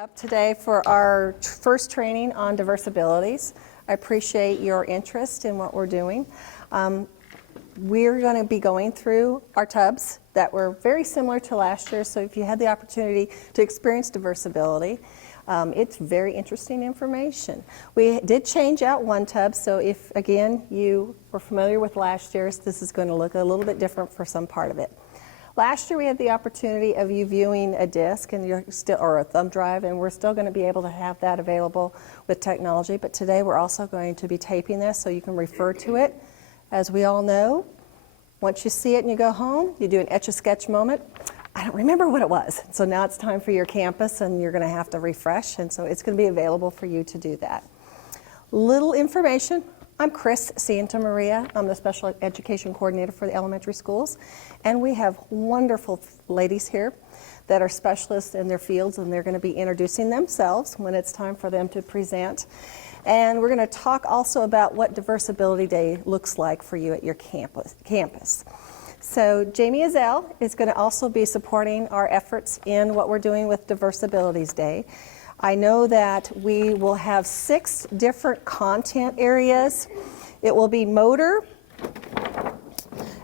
Up today for our first training on diverse abilities. I appreciate your interest in what we're doing. We're going to be going through our tubs that were very similar to last year, so if you had the opportunity to experience diverse ability, it's very interesting information. We did change out one tub, so if, again, you were familiar with last year's, this is going to look a little bit different for some part of it. Last year we had the opportunity of you viewing a disc and or a thumb drive, and we're still going to be able to have that available with technology, but today we're also going to be taping this so you can refer to it. As we all know, once you see it and you go home, you do an etch-a-sketch moment. I don't remember what it was, so now it's time for your campus and you're going to have to refresh, and so it's going to be available for you to do that. Little information. I'm Chris Santamaria. I'm the Special Education Coordinator for the elementary schools, and we have wonderful ladies here that are specialists in their fields, and they're going to be introducing themselves when it's time for them to present. And we're going to talk also about what Diverse Ability Day looks like for you at your campus. So Jamie Azell is going to also be supporting our efforts in what we're doing with Diverse Abilities Day. I know that we will have 6 different content areas. It will be motor,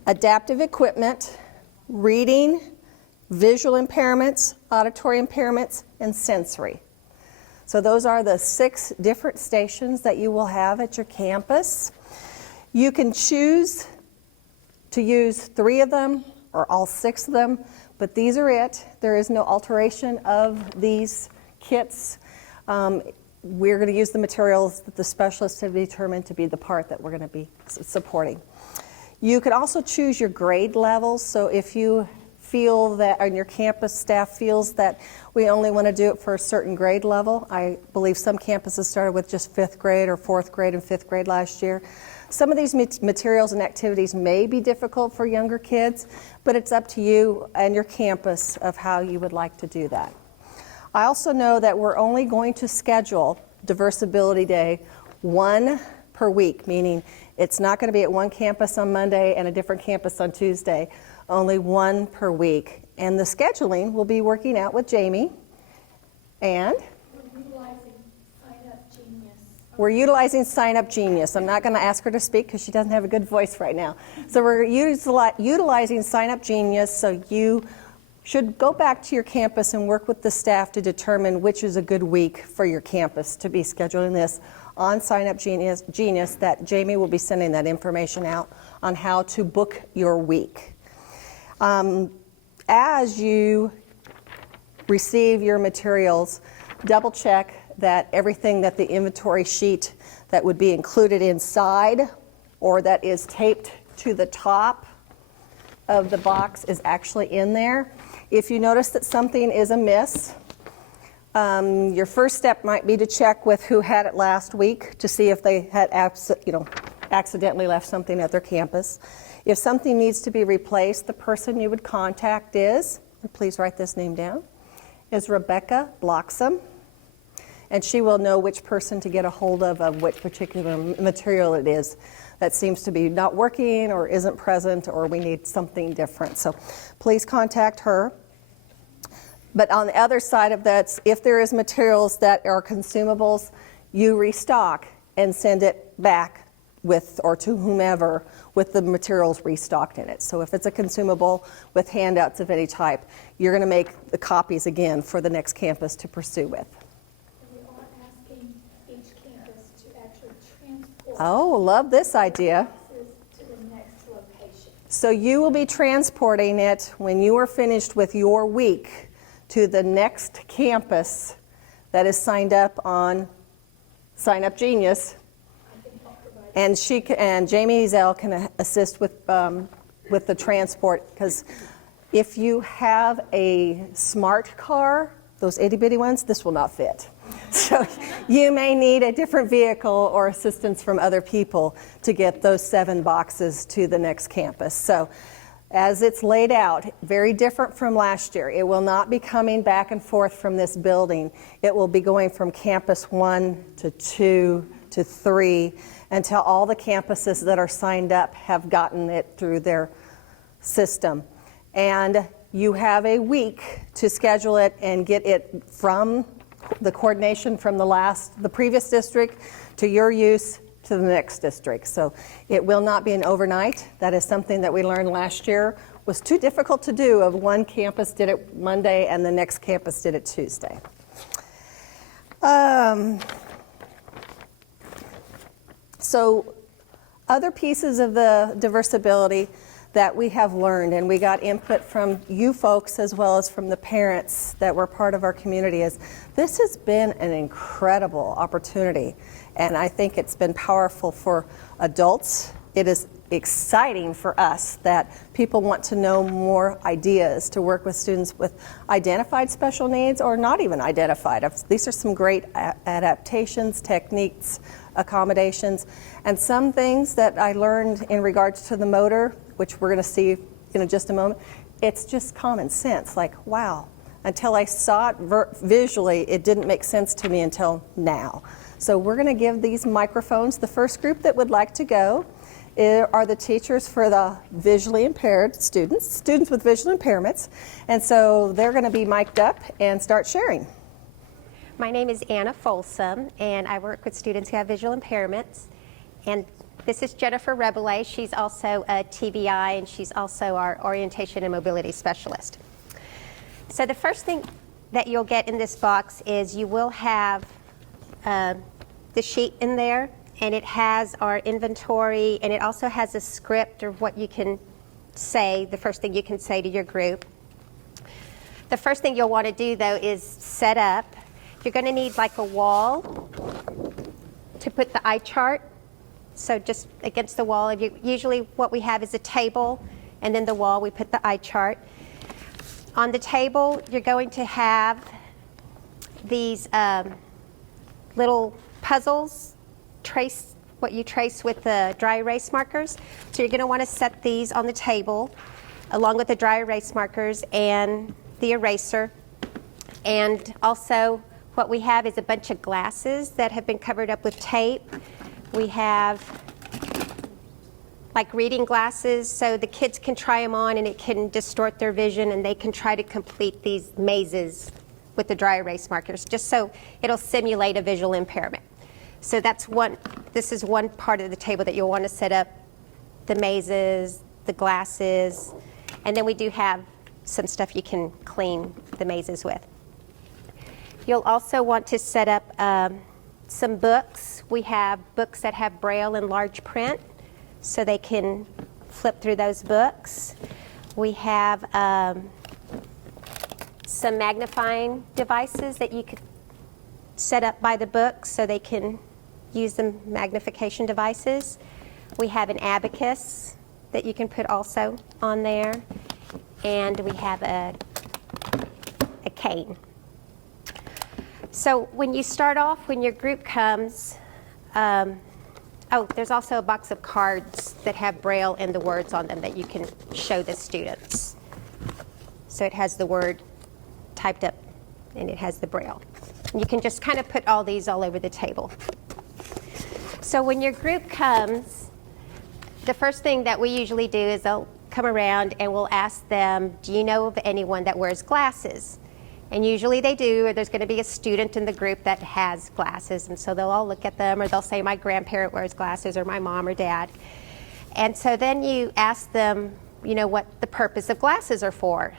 adaptive equipment, reading, visual impairments, auditory impairments, and sensory. So those are the 6 different stations that you will have at your campus. You can choose to use 3 of them or all 6 of them, but these are it. There is no alteration of these kits. We're going to use the materials that the specialists have determined to be the part that we're going to be supporting. You could also choose your grade levels, so if you feel that, and your campus staff feels that we only want to do it for a certain grade level. I believe some campuses started with just 5th grade or 4th grade and 5th grade last year. Some of these materials and activities may be difficult for younger kids, but it's up to you and your campus of how you would like to do that. I also know that we're only going to schedule Diverse Ability Day 1 per week, meaning it's not going to be at one campus on Monday and a different campus on Tuesday, only 1 per week. And the scheduling will be working out with Jamie. And we're utilizing Sign Up Genius. I'm not going to ask her to speak because she doesn't have a good voice right now. So we're utilizing Sign Up Genius, so you should go back to your campus and work with the staff to determine which is a good week for your campus to be scheduling this on Sign Up Genius that Jamie will be sending that information out on how to book your week. As you receive your materials, double check that everything that the inventory sheet that would be included inside or that is taped to the top of the box is actually in there. If you notice that something is amiss, your first step might be to check with who had it last week to see if they had accidentally left something at their campus. If something needs to be replaced, the person you would contact is, and please write this name down, is Rebecca Bloxam, and she will know which person to get a hold of which particular material it is that seems to be not working or isn't present or we need something different. So please contact her. But on the other side of that, if there is materials that are consumables, you restock and send it back with, or to whomever, with the materials restocked in it. So if it's a consumable with handouts of any type, you're going to make the copies again for the next campus to pursue with. We are asking each campus to actually transport. Oh, love this idea. To the next location. So you will be transporting it when you are finished with your week to the next campus that is signed up on Sign Up Genius. And Jamie Zell can assist with the transport, because if you have a smart car, those itty-bitty ones, this will not fit. So you may need a different vehicle or assistance from other people to get those 7 boxes to the next campus. So as it's laid out, very different from last year. It will not be coming back and forth from this building. It will be going from campus 1 to 2 to 3 until all the campuses that are signed up have gotten it through their system. And you have a week to schedule it and get it from the coordination from the previous district to your use to the next district. So it will not be an overnight. That is something that we learned last year was too difficult to do. Of one campus did it Monday and the next campus did it Tuesday. So other pieces of the diversibility that we have learned, and we got input from you folks as well as from the parents that were part of our community, is this has been an incredible opportunity, and I think it's been powerful for adults. It is exciting for us that people want to know more ideas to work with students with identified special needs or not even identified. These are some great adaptations, techniques, accommodations, and some things that I learned in regards to the motor, which we're going to see in just a moment. It's just common sense, like, wow. Until I saw it visually, it didn't make sense to me until now. So we're going to give these microphones. The first group that would like to go are the teachers for the visually impaired students with visual impairments. And so they're going to be mic'd up and start sharing. My name is Anna Folsom, and I work with students who have visual impairments. And this is Jennifer Rebele. She's also a TBI, and she's also our orientation and mobility specialist. So the first thing that you'll get in this box is you will have the sheet in there, and it has our inventory, and it also has a script of what you can say, the first thing you can say to your group. The first thing you'll want to do, though, is set up. You're going to need like a wall to put the eye chart. So just against the wall, usually what we have is a table, and then the wall we put the eye chart. On the table, you're going to have these little puzzles, what you trace with the dry erase markers. So you're going to want to set these on the table along with the dry erase markers and the eraser. And also what we have is a bunch of glasses that have been covered up with tape. We have like reading glasses, so the kids can try them on and it can distort their vision, and they can try to complete these mazes with the dry erase markers, just so it'll simulate a visual impairment. So this is one part of the table that you'll want to set up, the mazes, the glasses, and then we do have some stuff you can clean the mazes with. You'll also want to set up some books. We have books that have Braille and large print, so they can flip through those books. We have some magnifying devices that you could set up by the books so they can use the magnification devices. We have an abacus that you can put also on there, and we have a cane. So when you start off, when your group comes, there's also a box of cards that have Braille and the words on them that you can show the students. So it has the word typed up and it has the Braille. You can just kind of put all these all over the table. So when your group comes, the first thing that we usually do is they'll come around and we'll ask them, do you know of anyone that wears glasses? And usually they do, or there's going to be a student in the group that has glasses, and so they'll all look at them, or they'll say, my grandparent wears glasses, or my mom or dad. And so then you ask them, what the purpose of glasses are for,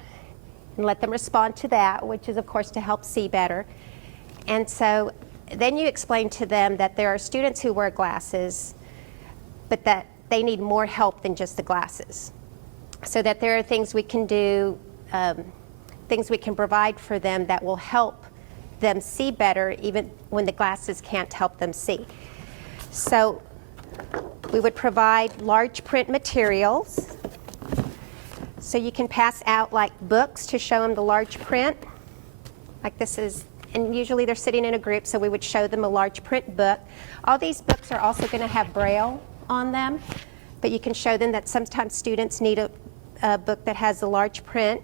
and let them respond to that, which is, of course, to help see better. And so then you explain to them that there are students who wear glasses, but that they need more help than just the glasses. So that there are things we can do, things we can provide for them that will help them see better even when the glasses can't help them see. So we would provide large print materials. So you can pass out like books to show them the large print. Like this is, and usually they're sitting in a group, so we would show them a large print book. All these books are also going to have Braille on them, but you can show them that sometimes students need a book that has a large print.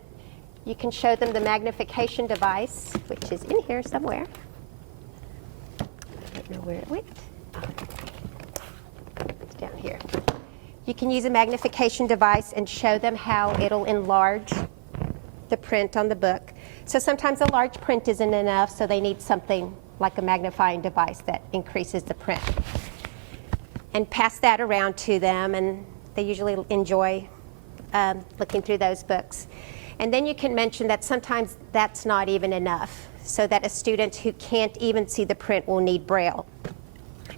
You can show them the magnification device, which is in here somewhere. I don't know where it went. It's down here. You can use a magnification device and show them how it'll enlarge the print on the book. So sometimes a large print isn't enough, so they need something like a magnifying device that increases the print. And pass that around to them, and they usually enjoy looking through those books. And then you can mention that sometimes that's not even enough, so that a student who can't even see the print will need Braille.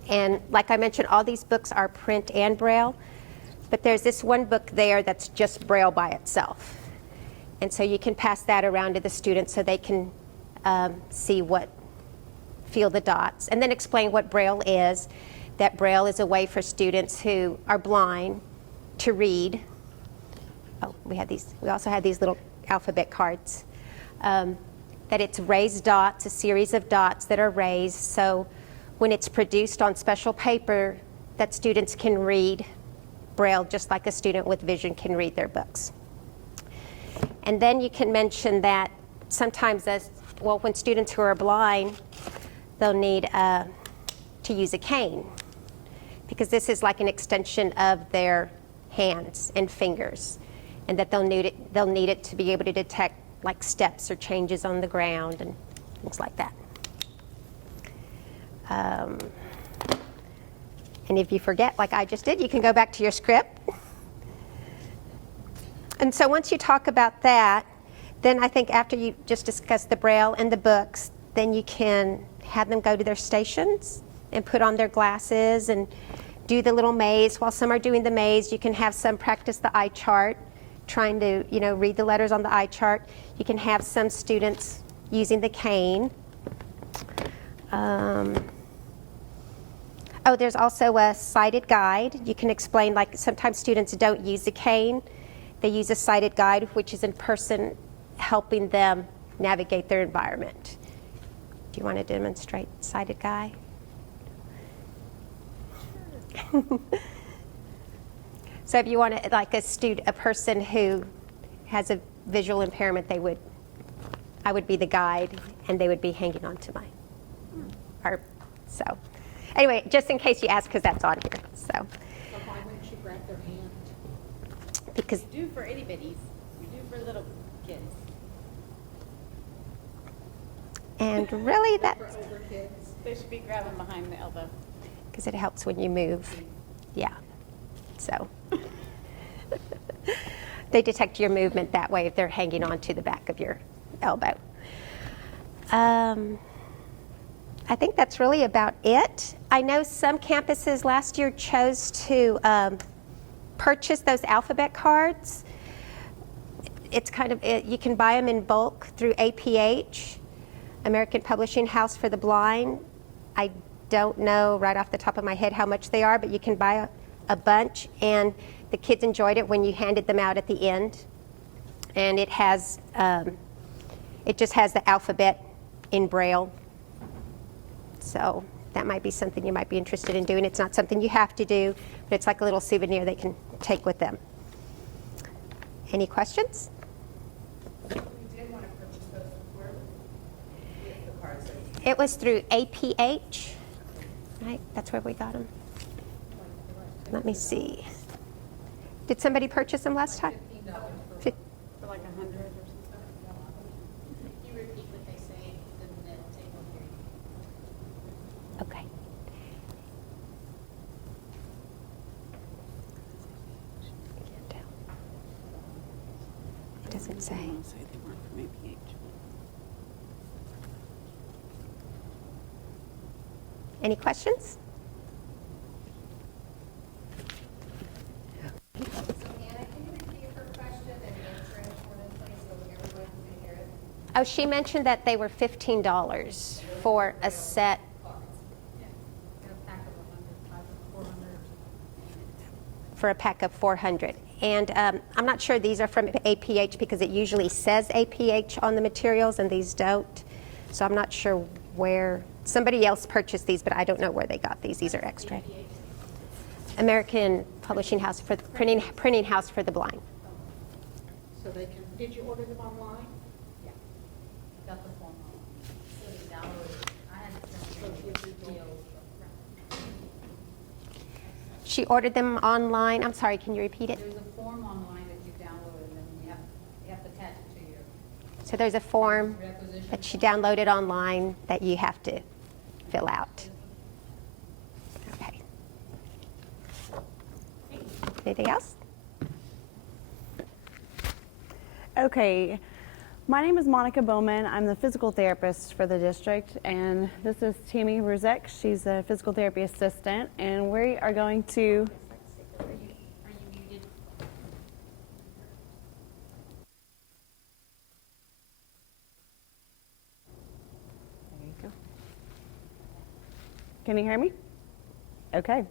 And like I mentioned, all these books are print and Braille, but there's this one book there that's just Braille by itself. And so you can pass that around to the students so they can feel the dots, and then explain what Braille is, that Braille is a way for students who are blind to read. Oh, we also had these little alphabet cards. That it's raised dots, a series of dots that are raised, so when it's produced on special paper, that students can read Braille just like a student with vision can read their books. And then you can mention that sometimes, when students who are blind, they'll need to use a cane, because this is like an extension of their hands and fingers, and that they'll need it to be able to detect like steps or changes on the ground and things like that. And if you forget, like I just did, you can go back to your script. And so once you talk about that, then I think after you just discuss the Braille and the books, then you can have them go to their stations and put on their glasses and do the little maze. While some are doing the maze, you can have some practice the eye chart, trying to read the letters on the eye chart. You can have some students using the cane. There's also a sighted guide. You can explain, like sometimes students don't use the cane. They use a sighted guide, which is in person helping them navigate their environment. Do you want to demonstrate sighted guide? So if you want to, like a person who has a visual impairment, I would be the guide, and they would be hanging on to so anyway, just in case you ask, because that's on here. So why wouldn't you grab their hand? Because We do for itty bitties. We do for little kids. and really For that's older kids, they should be grabbing behind the elbow. because it helps when you move. Yeah. So they detect your movement that way if they're hanging on to the back of your elbow. I think that's really about it. I know some campuses last year chose to purchase those alphabet cards. It's you can buy them in bulk through APH, American Publishing House for the Blind. I don't know right off the top of my head how much they are, but you can buy a bunch, and the kids enjoyed it when you handed them out at the end. And it has, it just has the alphabet in Braille. So that might be something you might be interested in doing. It's not something you have to do, but it's like a little souvenir they can take with them. Any questions? We did want to purchase those. Where we get the cards? It was through APH, right? That's where we got them. Let me see. Did somebody purchase them last time? For like 100 or something. You repeat what they say, then the tape will hear you. Okay. It doesn't say. They say they weren't from APH. Any questions? Anna, can you repeat her question and answer it for them, please, so everyone can hear it? Oh, she mentioned that they were $15 for a set. In a pack of 100, 400. For a pack of 400. And I'm not sure these are from APH because it usually says APH on the materials and these don't. So I'm not sure where, somebody else purchased these, but I don't know where they got these. These are extra. American Publishing House for printing house for the blind. So they can, did you order them online? Yeah. Got the form on. So you download it. I had to send it to you. She ordered them online. I'm sorry, can you repeat it? There's a form online that you download, and then you have to attach it to your So there's a form that you downloaded online that you have to fill out. Okay. Anything else? Okay, my name is Monica Bowman. I'm the physical therapist for the district, and this is Tammy Ruzek. She's a physical therapy assistant, and we are going to. Are you muted? There you go. Can you hear me? Okay.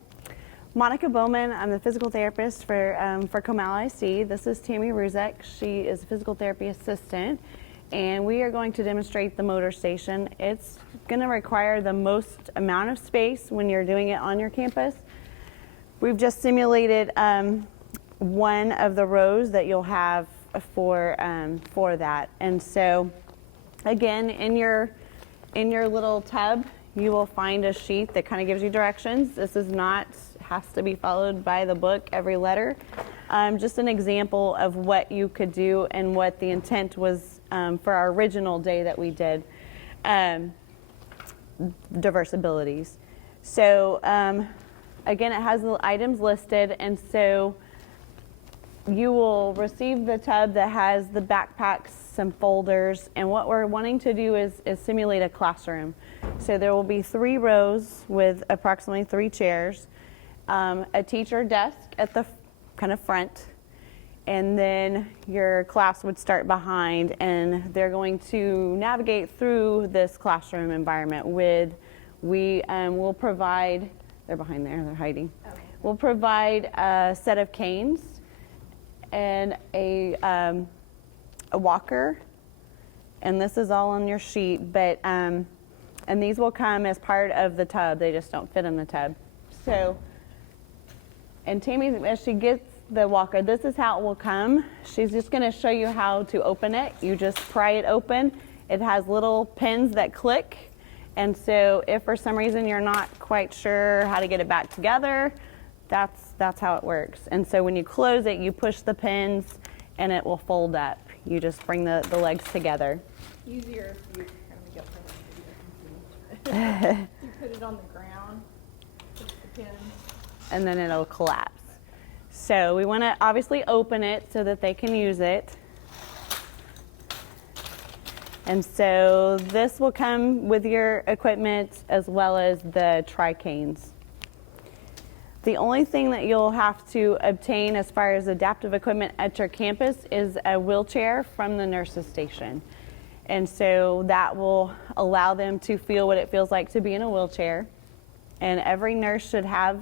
Monica Bowman, I'm the physical therapist for Comal IC. This is Tammy Ruzek. She is a physical therapy assistant, and we are going to demonstrate the motor station. It's going to require the most amount of space when you're doing it on your campus. We've just simulated one of the rows that you'll have for that. And so, again, in your little tub, you will find a sheet that kind of gives you directions. This is not has to be followed by the book, every letter. Just an example of what you could do and what the intent was for our original day that we did, diverse abilities. So again, it has the items listed, and so you will receive the tub that has the backpacks, some folders, and what we're wanting to do is simulate a classroom. So there will be 3 rows with approximately 3 chairs, a teacher desk at the kind of front, and then your class would start behind, and they're going to navigate through this classroom environment with, we will provide, they're behind there, they're hiding. Okay. We'll provide a set of canes and a walker, and this is all on your sheet, but and these will come as part of the tub. They just don't fit in the tub. So, and Tammy, as she gets the walker, this is how it will come. She's just going to show you how to open it. You just pry it open. It has little pins that click, and so if for some reason you're not quite sure how to get it back together, that's how it works. And so when you close it, you push the pins, and it will fold up. You just bring the legs together. Easier if you kind of get from you put it on the ground, push the pins. And then it'll collapse. So we want to obviously open it so that they can use it. And so this will come with your equipment as well as the tri-canes. The only thing that you'll have to obtain as far as adaptive equipment at your campus is a wheelchair from the nurse's station. And so that will allow them to feel what it feels like to be in a wheelchair. And every nurse should have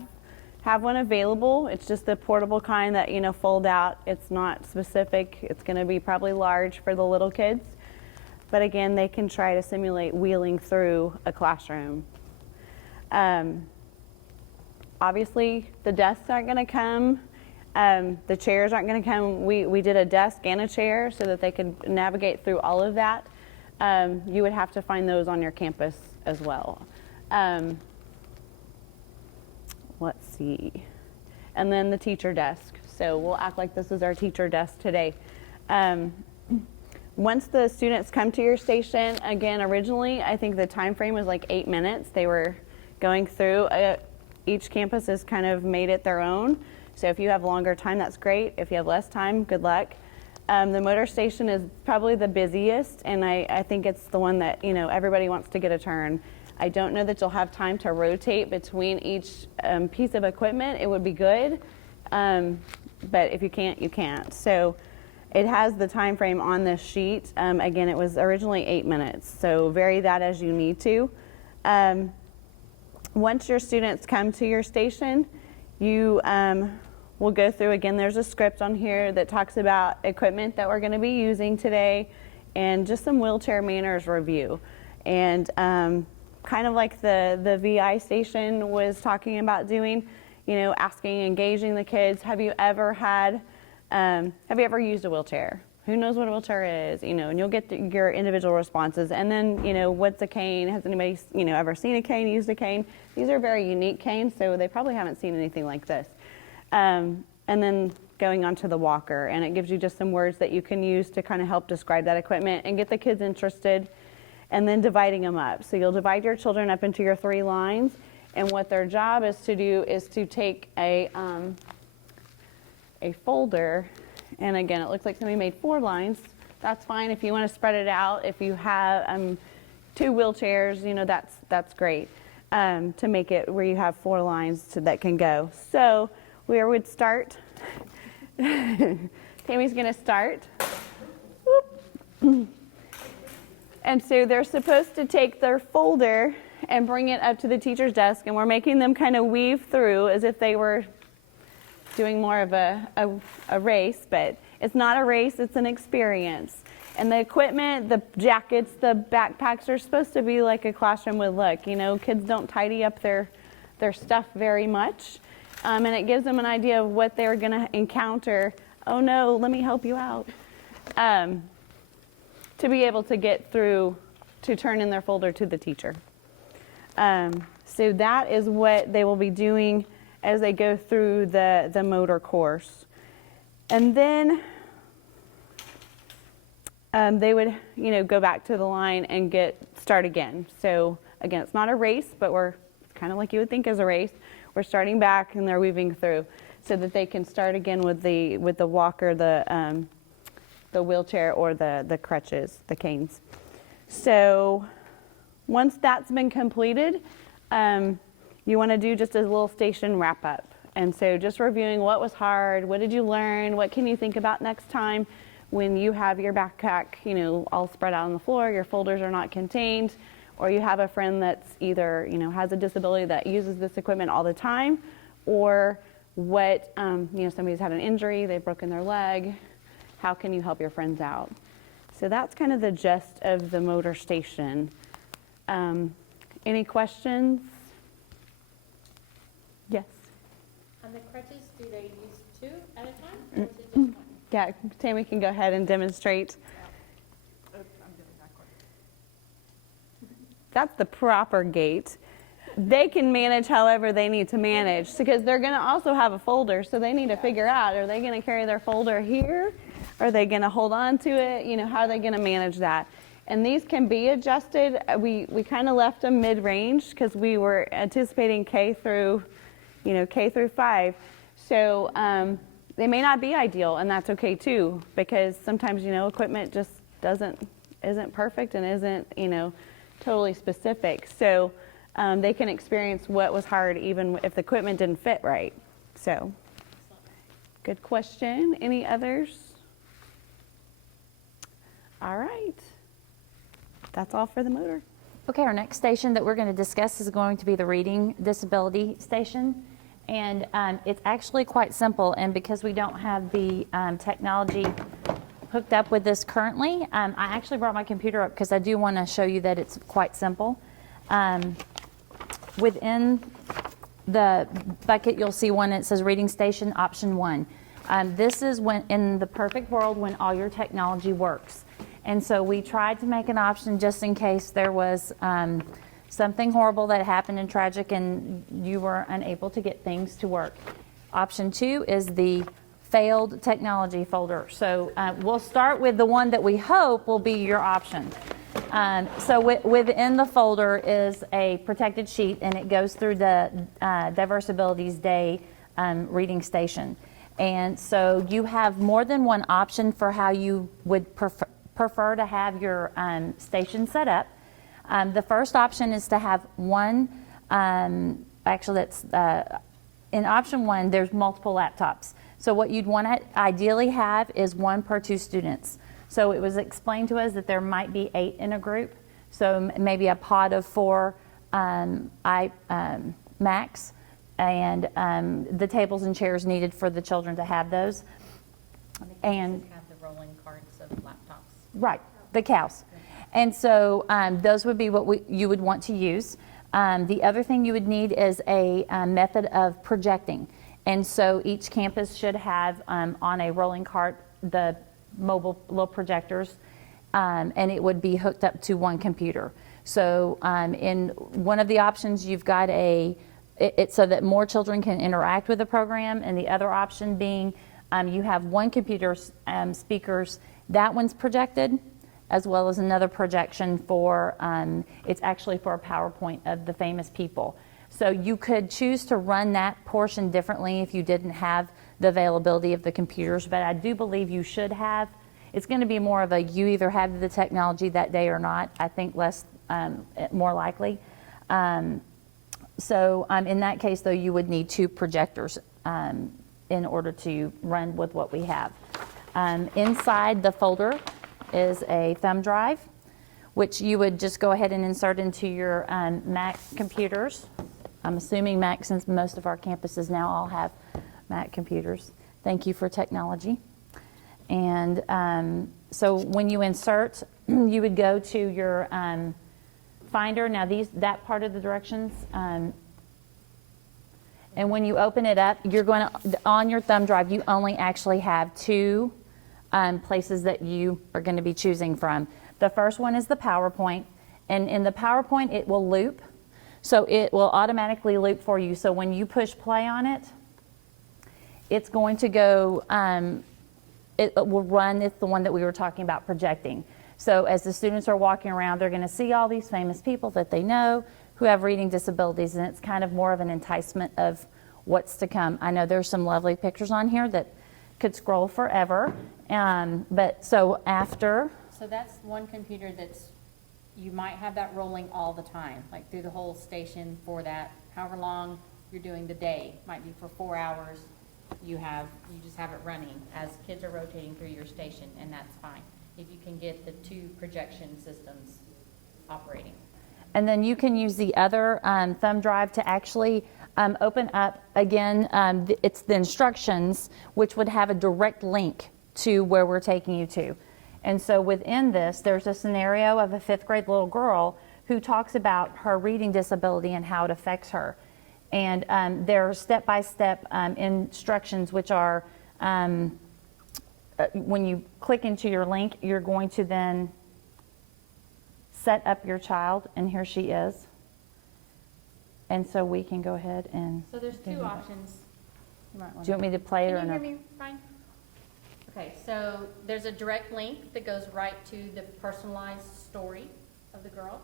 one available. It's just the portable kind that, fold out. It's not specific. It's going to be probably large for the little kids. But again, they can try to simulate wheeling through a classroom. Obviously, the desks aren't going to come. The chairs aren't going to come. We did a desk and a chair so that they could navigate through all of that. You would have to find those on your campus as well. Let's see. And then the teacher desk. So we'll act like this is our teacher desk today. Once the students come to your station, again, originally, I think the time frame was like 8 minutes. They were going through. Each campus has kind of made it their own. So if you have longer time, that's great. If you have less time, good luck. The motor station is probably the busiest, and I think it's the one that, everybody wants to get a turn. I don't know that you'll have time to rotate between each piece of equipment. It would be good, but if you can't, you can't. So it has the time frame on this sheet. Again, it was originally 8 minutes, so vary that as you need to. Once your students come to your station, you will go through, again, there's a script on here that talks about equipment that we're going to be using today and just some wheelchair manners review. And kind of like the VI station was talking about doing, asking, engaging the kids, have you ever used a wheelchair? Who knows what a wheelchair is? And you'll get your individual responses. And then, what's a cane? Has anybody, ever seen a cane, used a cane? These are very unique canes, so they probably haven't seen anything like this. And then going onto the walker, and it gives you just some words that you can use to kind of help describe that equipment and get the kids interested, and then dividing them up. So you'll divide your children up into your 3 lines, and what their job is to do is to take a folder, and again, it looks like somebody made 4 lines. That's fine if you want to spread it out. If you have 2 wheelchairs, you know, that's great, to make it where you have 4 lines that can go. So where would start? Tammy's going to start. Whoop. And so they're supposed to take their folder and bring it up to the teacher's desk, and we're making them kind of weave through as if they were doing more of a race, but it's not a race, it's an experience. And the equipment, the jackets, the backpacks are supposed to be like a classroom would look. You know, kids don't tidy up their stuff very much. And it gives them an idea of what they're going to encounter. Oh no, let me help you out. To be able to get through, to turn in their folder to the teacher. So that is what they will be doing as they go through the motor course. And then they would, you know, go back to the line and start again. So again, it's not a race, but it's kind of like you would think is a race. We're starting back and they're weaving through so that they can start again with the walker, the wheelchair, or the crutches, the canes. So once that's been completed, you want to do just a little station wrap up. And so just reviewing what was hard, what did you learn, what can you think about next time when you have your backpack, you know, all spread out on the floor, your folders are not contained, or you have a friend that's either, you know, has a disability that uses this equipment all the time, or what, you know, somebody's had an injury, they've broken their leg, how can you help your friends out? So that's kind of the gist of the motor station. Any questions? Yes. On the crutches, do they use 2 at a time, or is it just 1? Yeah, Tammy can go ahead and demonstrate. That's the proper gait. They can manage however they need to manage, because they're going to also have a folder, so they need to figure out, are they going to carry their folder here? Are they going to hold on to it? You know, how are they going to manage that? And these can be adjusted. We kind of left them mid-range because we were anticipating K through 5. So they may not be ideal, and that's okay too, because sometimes, you know, equipment just isn't perfect and isn't, you know, totally specific. So they can experience what was hard even if the equipment didn't fit right. So good question. Any others? All right. That's all for the motor. Okay, our next station that we're going to discuss is going to be the reading disability station. And it's actually quite simple, and because we don't have the technology hooked up with this currently, I actually brought my computer up because I do want to show you that it's quite simple. Within the bucket, you'll see one that says reading station option 1. This is when, in the perfect world, when all your technology works. And so we tried to make an option just in case there was something horrible that happened and tragic and you were unable to get things to work. Option 2 is the failed technology folder. So we'll start with the one that we hope will be your option. So within the folder is a protected sheet, and it goes through the Diverse Abilities Day reading station. And so you have more than one option for how you would prefer to have your station set up. The first option is to have one, actually that's, in option 1, there's multiple laptops. So what you'd want to ideally have is 1 per 2 students. So it was explained to us that there might be 8 in a group. So maybe a pod of 4 Macs, and the tables and chairs needed for the children to have those. And have the rolling carts of laptops. Right, the cows. And so those would be what you would want to use. The other thing you would need is a method of projecting. And so each campus should have on a rolling cart the mobile little projectors, and it would be hooked up to 1 computer. So in one of the options, you've got it's so that more children can interact with the program, and the other option being You have one computer speakers, that one's projected, as well as another projection for, it's actually for a PowerPoint of the famous people. So you could choose to run that portion differently if you didn't have the availability of the computers, but I do believe you should have. It's going to be more of a you either have the technology that day or not, I think more likely. So in that case, though, you would need 2 projectors in order to run with what we have. Inside the folder is a thumb drive, which you would just go ahead and insert into your Mac computers. I'm assuming Mac, since most of our campuses now all have Mac computers. Thank you for technology. And so when you insert, you would go to your Finder. Now that part of the directions, and when you open it up, you're going to, on your thumb drive, you only actually have 2 places that you are going to be choosing from. The first one is the PowerPoint, and in the PowerPoint it will loop. So it will automatically loop for you. So when you push play on it, it's going to go, it will run, it's the one that we were talking about projecting. So as the students are walking around, they're going to see all these famous people that they know who have reading disabilities, and it's kind of more of an enticement of what's to come. I know there's some lovely pictures on here that could scroll forever, but so after. So that's one computer that's, you might have that rolling all the time, like through the whole station for that, however long you're doing the day, might be for 4 hours, you just have it running as kids are rotating through your station, and that's fine, if you can get the 2 projection systems operating. And then you can use the other thumb drive to actually open up, again, it's the instructions, which would have a direct link to where we're taking you to. And so within this, there's a scenario of a 5th grade little girl who talks about her reading disability and how it affects her. And there are step-by-step instructions, which are, when you click into your link, you're going to then set up your child, and here she is. And so we can go ahead and. So there's 2 options. You might Do you want me to play it or Can you no? hear me fine? Okay, so there's a direct link that goes right to the personalized story of the girl.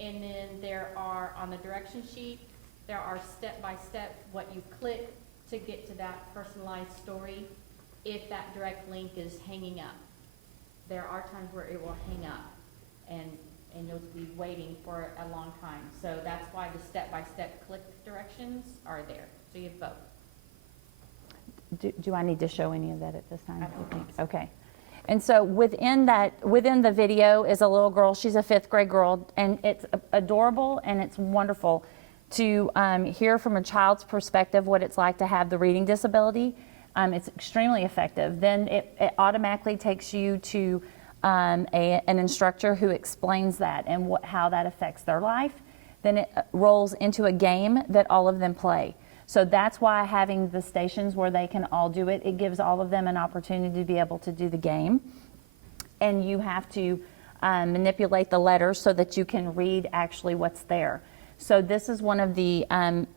And then there are, on the direction sheet, there are step-by-step what you click to get to that personalized story if that direct link is hanging up. There are times where it will hang up and you'll be waiting for a long time. So that's why the step-by-step click directions are there. So you have both. Do I need to show any of that at this time? I don't you think? think so. Okay. And so within the video is a little girl. She's a 5th grade girl, and it's adorable and it's wonderful to hear from a child's perspective what it's like to have the reading disability. It's extremely effective. Then it automatically takes you to an instructor who explains that and how that affects their life. Then it rolls into a game that all of them play. So that's why having the stations where they can all do it, it gives all of them an opportunity to be able to do the game. And you have to manipulate the letters so that you can read actually what's there. So this is one of the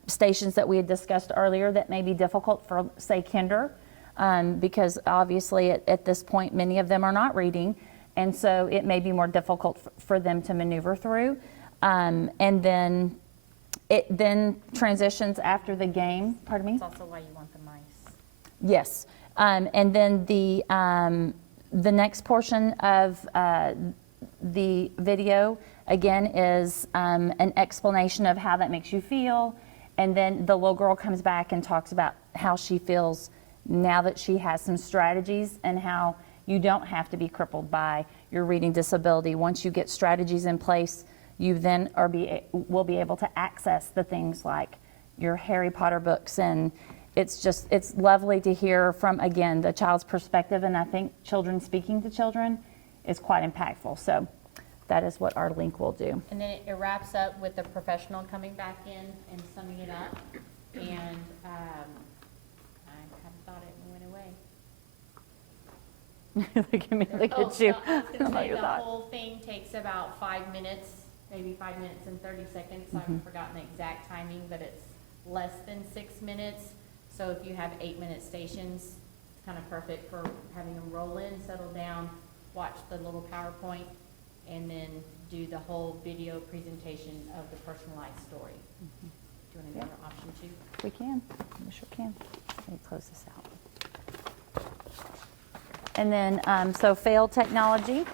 stations that we had discussed earlier that may be difficult for, say, kinder, because obviously at this point many of them are not reading, and so it may be more difficult for them to maneuver through. And then it then transitions after the game. Pardon me? That's also why you want the mice. Yes. And then the next portion of the video, again, is an explanation of how that makes you feel. And then the little girl comes back and talks about how she feels now that she has some strategies and how you don't have to be crippled by your reading disability. Once you get strategies in place, you then will be able to access the things like your Harry Potter books, and it's lovely to hear from, again, the child's perspective, and I think children speaking to children is quite impactful. So that is what our link will do. And then it wraps up with the professional coming back in and summing it up. And I kind of thought it went away. Look at me, look at you. I was Oh, gonna say, your the thought. whole thing takes about 5 minutes, maybe 5 minutes and 30 seconds. I've forgotten the exact timing, but it's less than 6 minutes. So if you have 8-minute stations, it's kind of perfect for having them roll in, settle down, watch the little PowerPoint, and then do the whole video presentation of the personalized story. Do you want to go to option 2? We can, we sure can. Let me close this out. And then, so fail technology.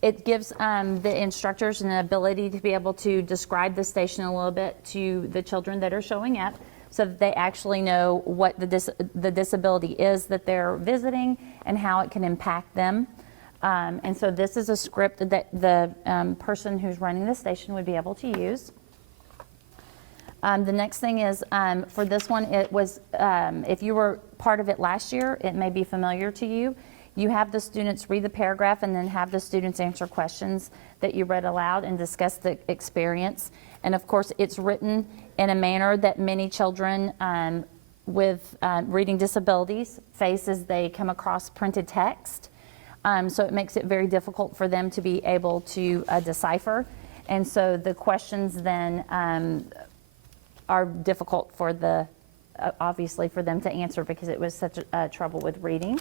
It gives the instructors an ability to be able to describe the station a little bit to the children that are showing up, so that they actually know what the disability is that they're visiting and how it can impact them. And so this is a script that the person who's running the station would be able to use. The next thing is, for this one, it was, if you were part of it last year, it may be familiar to you. You have the students read the paragraph and then have the students answer questions that you read aloud and discuss the experience. And of course, it's written in a manner that many children with reading disabilities face as they come across printed text. So it makes it very difficult for them to be able to decipher. And so the questions then are difficult for the, obviously for them to answer, because it was such a trouble with reading.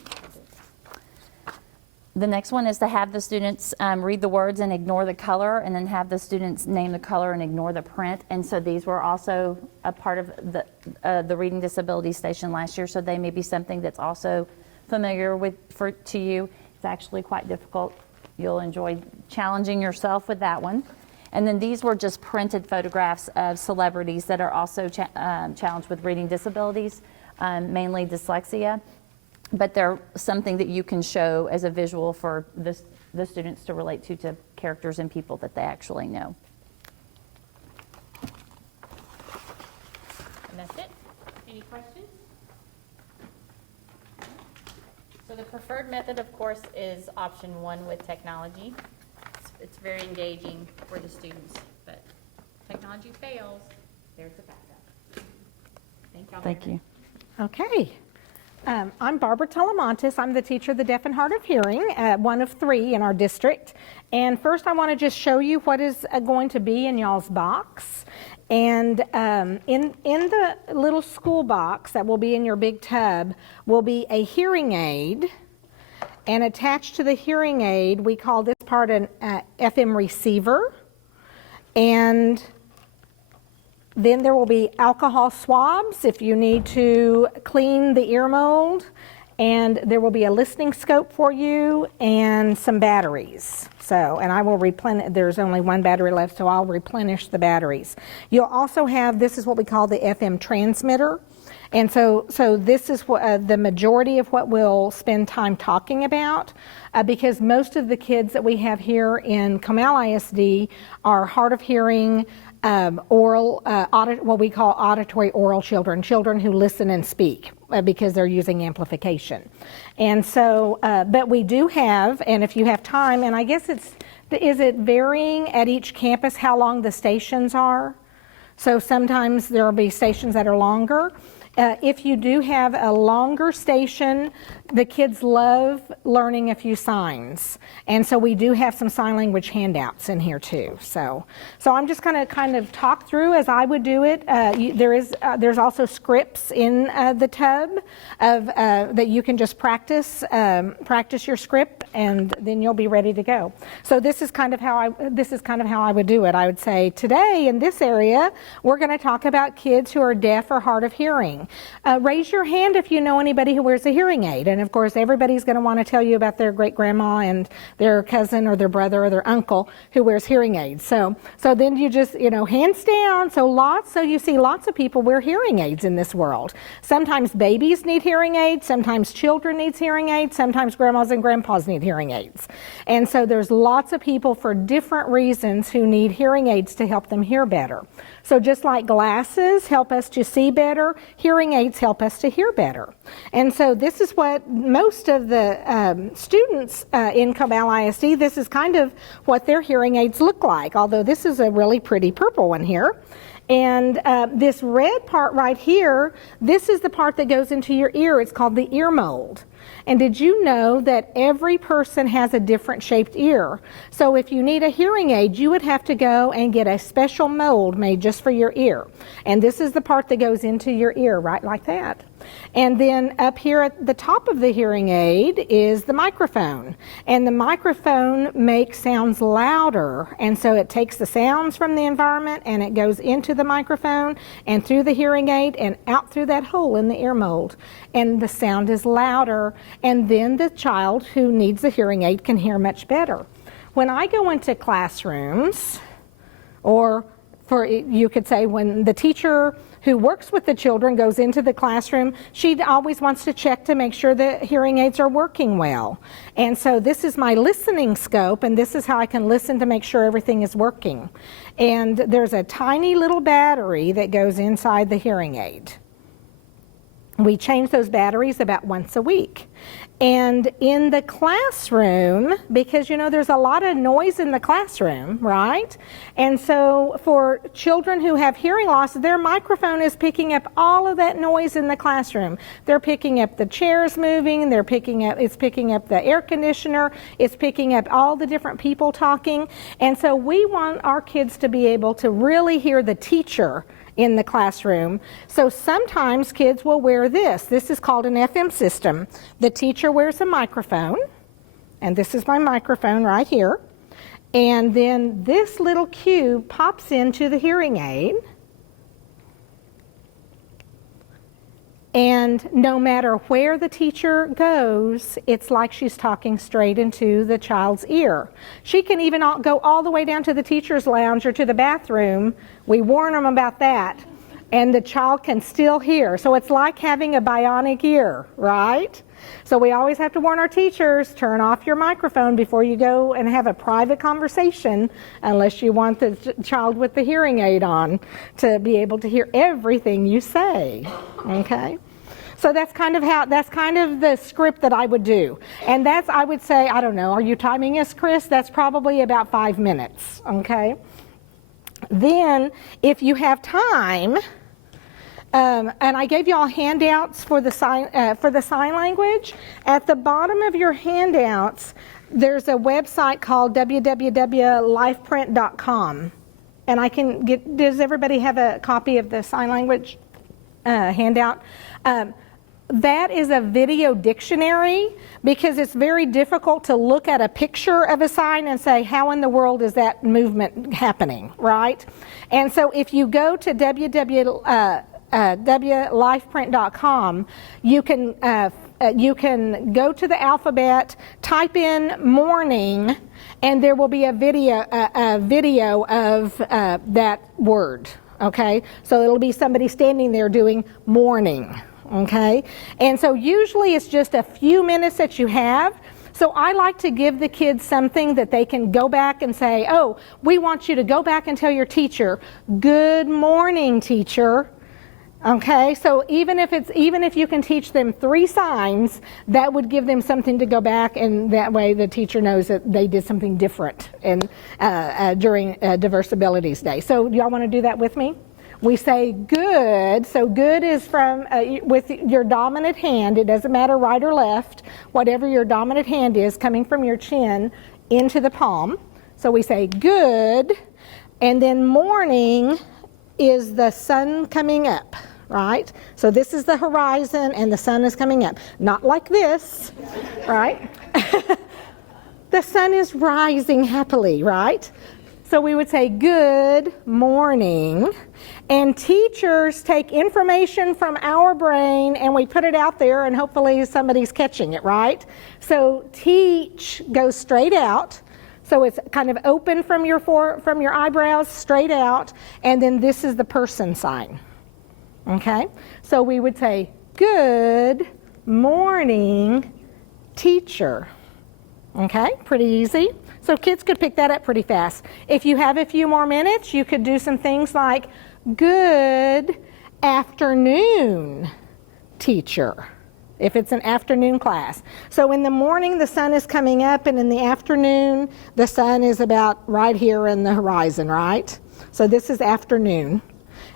The next one is to have the students read the words and ignore the color, and then have the students name the color and ignore the print. And so these were also a part of the reading disability station last year, so they may be something that's also familiar to you. It's actually quite difficult. You'll enjoy challenging yourself with that one. And then these were just printed photographs of celebrities that are also challenged with reading disabilities, mainly dyslexia. But they're something that you can show as a visual for the students to relate to characters and people that they actually know. And that's it. Any questions? So the preferred method, of course, is option 1 with technology. It's very engaging for the students, but if technology fails, there's the backup. Thank y'all. Thank you. Okay. I'm Barbara Telemontis. I'm the teacher of the deaf and hard of hearing, one of 3 in our district. And first I want to just show you what is going to be in y'all's box. And in the little school box that will be in your big tub will be a hearing aid. And attached to the hearing aid, we call this part an FM receiver. And then there will be alcohol swabs if you need to clean the ear mold, and there will be a listening scope for you and some batteries. So, and I will replenish, there's only 1 battery left, so I'll replenish the batteries. You'll also have, this is what we call the FM transmitter. And so this is what, the majority of what we'll spend time talking about, because most of the kids that we have here in Comal ISD are hard of hearing, oral, what we call auditory oral children who listen and speak because they're using amplification. And so, but we do have, and if you have time, and I guess is it varying at each campus how long the stations are? So sometimes there will be stations that are longer. If you do have a longer station, the kids love learning a few signs. And so we do have some sign language handouts in here too. So I'm just going to kind of talk through as I would do it. There's also scripts in the tub of that you can just practice your script, and then you'll be ready to go. So this is kind of how I would do it. I would say today in this area we're going to talk about kids who are deaf or hard of hearing. Raise your hand if you know anybody who wears a hearing aid. And of course, everybody's going to want to tell you about their great grandma and their cousin or their brother or their uncle who wears hearing aids. So then you just, hands down. So you see lots of people wear hearing aids in this world. Sometimes babies need hearing aids. Sometimes children need hearing aids. Sometimes grandmas and grandpas need hearing aids. And so there's lots of people for different reasons who need hearing aids to help them hear better. So just like glasses help us to see better, hearing aids help us to hear better. And so this is what most of the students in Comal ISD, this is kind of what their hearing aids look like, although this is a really pretty purple one here. And this red part right here, this is the part that goes into your ear. It's called the ear mold. And did you know that every person has a different shaped ear? So if you need a hearing aid, you would have to go and get a special mold made just for your ear. And this is the part that goes into your ear, right like that. And then up here at the top of the hearing aid is the microphone. And the microphone makes sounds louder. And so it takes the sounds from the environment and it goes into the microphone and through the hearing aid and out through that hole in the ear mold. And the sound is louder. And then the child who needs a hearing aid can hear much better. When I go into classrooms, or you could say when the teacher who works with the children goes into the classroom, she always wants to check to make sure the hearing aids are working well. And so this is my listening scope, and this is how I can listen to make sure everything is working. And there's a tiny little battery that goes inside the hearing aid. We change those batteries about once a week. And in the classroom, because you know there's a lot of noise in the classroom, right? And so for children who have hearing loss, their microphone is picking up all of that noise in the classroom. They're picking up the chairs moving, it's picking up the air conditioner, it's picking up all the different people talking. And so we want our kids to be able to really hear the teacher in the classroom. So sometimes kids will wear this. This is called an FM system. The teacher wears a microphone, and this is my microphone right here. And then this little cube pops into the hearing aid. And no matter where the teacher goes, it's like she's talking straight into the child's ear. She can even go all the way down to the teacher's lounge or to the bathroom. We warn them about that. And the child can still hear. So it's like having a bionic ear, right? So we always have to warn our teachers, turn off your microphone before you go and have a private conversation, unless you want the child with the hearing aid on to be able to hear everything you say, okay? So that's kind of the script that I would do. And that's, I would say, I don't know, are you timing us, Chris? That's probably about 5 minutes, okay? Then, if you have time, and I gave you all handouts for the sign language. At the bottom of your handouts, there's a website called www.lifeprint.com. And I can get, does everybody have a copy of the sign language handout? That is a video dictionary, because it's very difficult to look at a picture of a sign and say, how in the world is that movement happening, right? And so if you go to www.lifeprint.com, you can go to the alphabet, type in morning, and there will be a video of that word, okay? So it'll be somebody standing there doing morning. Okay, and so usually it's just a few minutes that you have. So I like to give the kids something that they can go back and say, oh, we want you to go back and tell your teacher, good morning, teacher. Okay, so even if you can teach them 3 signs, that would give them something to go back, and that way the teacher knows that they did something different during Diverse Abilities Day. So do y'all want to do that with me? We say good, so good is from, with your dominant hand, it doesn't matter right or left, whatever your dominant hand is coming from your chin into the palm. So we say good, and then morning is the sun coming up, right? So this is the horizon and the sun is coming up. Not like this, right? The sun is rising happily, right? So we would say good morning, and teachers take information from our brain and we put it out there, and hopefully somebody's catching it, right? So teach goes straight out, so it's kind of open from your eyebrows straight out, and then this is the person sign, okay? So we would say good morning, teacher, okay? Pretty easy. So kids could pick that up pretty fast. If you have a few more minutes, you could do some things like, good afternoon, teacher, if it's an afternoon class. So in the morning, the sun is coming up, and in the afternoon, the sun is about right here in the horizon, right? So this is afternoon.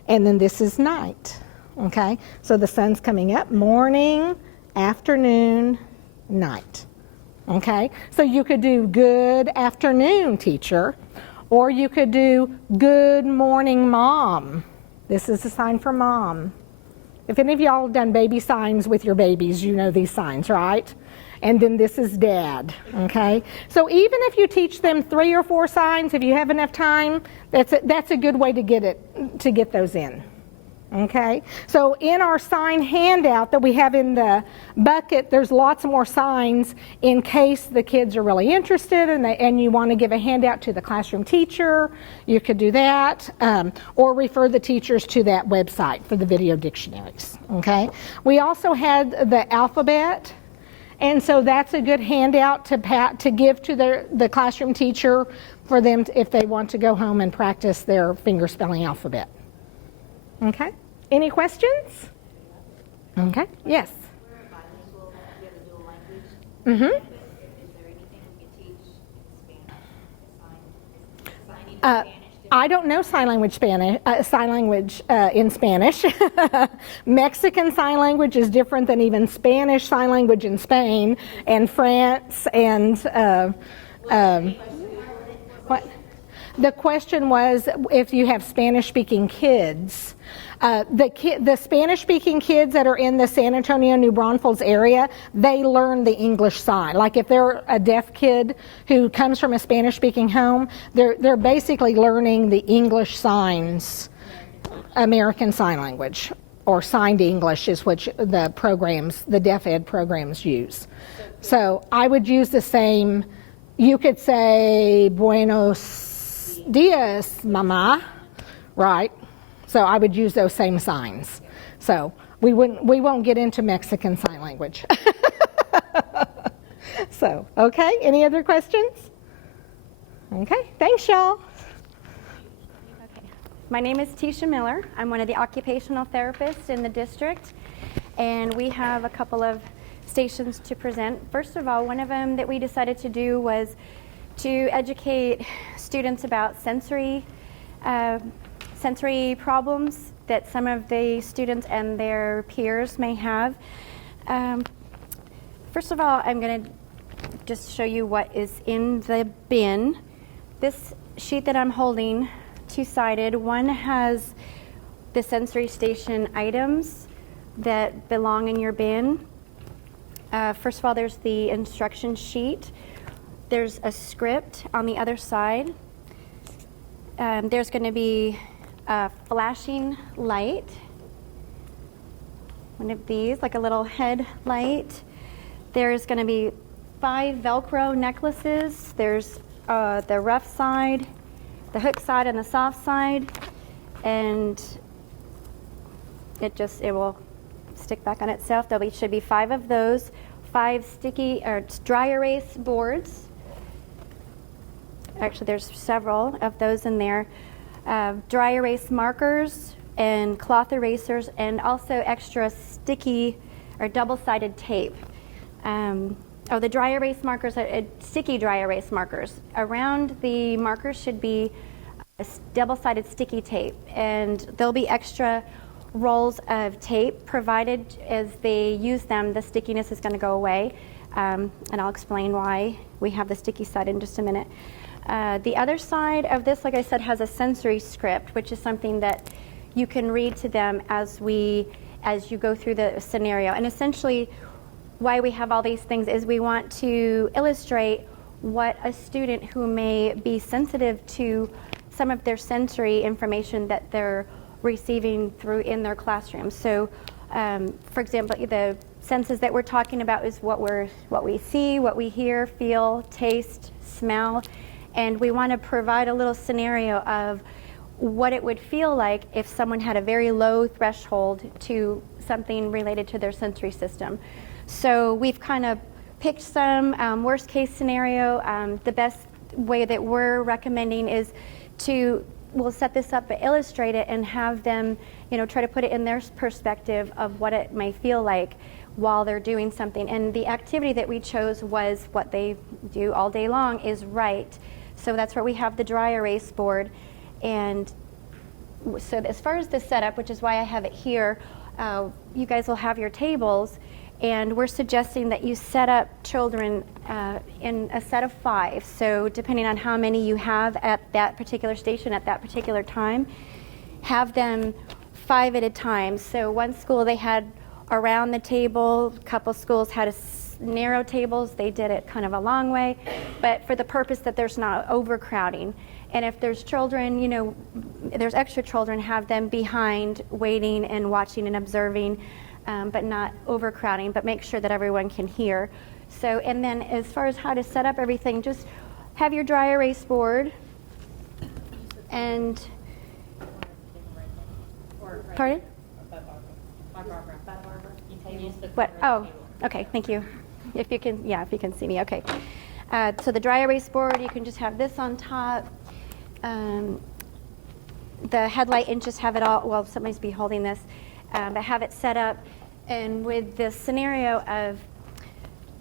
and then this is night, okay? So the sun's coming up, morning, afternoon, night, okay? So you could do good afternoon, teacher, or you could do good morning, mom. This is a sign for mom. If any of y'all have done baby signs with your babies, you know these signs, right? And then this is dad, okay? So even if you teach them 3 or 4 signs, if you have enough time, that's a good way to get those in, okay? So in our sign handout that we have in the bucket, there's lots more signs in case the kids are really interested and you want to give a handout to the classroom teacher. You could do that, or refer the teachers to that website for the video dictionaries, okay? We also had the alphabet. And so that's a good handout to give to the classroom teacher for them if they want to go home and practice their finger spelling alphabet. Okay? Any questions? Okay, yes. We're a bilingual, we have a dual language. Mm-hmm. Is there anything we could teach in Spanish? Signing in Spanish? I don't know sign language in Spanish. Mexican sign language is different than even Spanish sign language in Spain and France and what? The question was if you have Spanish-speaking kids. The Spanish-speaking kids that are in the San Antonio, New Braunfels area, they learn the English sign. Like if they're a deaf kid who comes from a Spanish-speaking home, they're basically learning the English signs, American Sign Language, or signed English is what the deaf ed programs use. So I would use the same. You could say Buenos Dias, Mama, right? So I would use those same signs. So we won't get into Mexican Sign Language. So, okay, any other questions? Okay, thanks y'all. My name is Tisha Miller. I'm one of the occupational therapists in the district, and we have a couple of stations to present. First of all, one of them that we decided to do was to educate students about sensory problems that some of the students and their peers may have. First of all, I'm going to just show you what is in the bin. This sheet that I'm holding, two-sided, one has the sensory station items that belong in your bin. First of all, there's the instruction sheet. There's a script on the other side. There's going to be a flashing light, one of these, like a little headlight. There's going to be 5 Velcro necklaces. There's the rough side, the hook side, and the soft side, and it will stick back on itself. Should be 5 of those, 5 sticky or dry erase boards. Actually, there's several of those in there. Dry erase markers and cloth erasers, and also extra sticky or double-sided tape. The dry erase markers, sticky dry erase markers. Around the markers should be double-sided sticky tape, and there'll be extra rolls of tape provided as they use them. The stickiness is going to go away, and I'll explain why we have the sticky side in just a minute. The other side of this, like I said, has a sensory script, which is something that you can read to them as you go through the scenario. And essentially, why we have all these things is we want to illustrate what a student who may be sensitive to some of their sensory information that they're receiving through in their classroom. So, for example, the senses that we're talking about is what we see, what we hear, feel, taste, smell. And we want to provide a little scenario of what it would feel like if someone had a very low threshold to something related to their sensory system. So we've kind of picked some worst case scenario. The best way that we're recommending is we'll set this up but illustrate it and have them, try to put it in their perspective of what it may feel like while they're doing something. And the activity that we chose was what they do all day long is write. So that's where we have the dry erase board, and So as far as the setup, which is why I have it here, you guys will have your tables, and we're suggesting that you set up children in a set of 5. So depending on how many you have at that particular station at that particular time, have them 5 at a time. So one school they had around the table, a couple schools had narrow tables, they did it kind of a long way, but for the purpose that there's not overcrowding. And if there's children, you know, there's extra children, have them behind waiting and watching and observing, but not overcrowding, but make sure that everyone can hear. So, and then as far as how to set up everything, just have your dry erase board and, pardon? What? Oh, okay, thank you. If you can, yeah, if you can see me, okay. So the dry erase board, you can just have this on top. The headlight, and just have it all, well, somebody's be holding this, but have it set up. And with this scenario of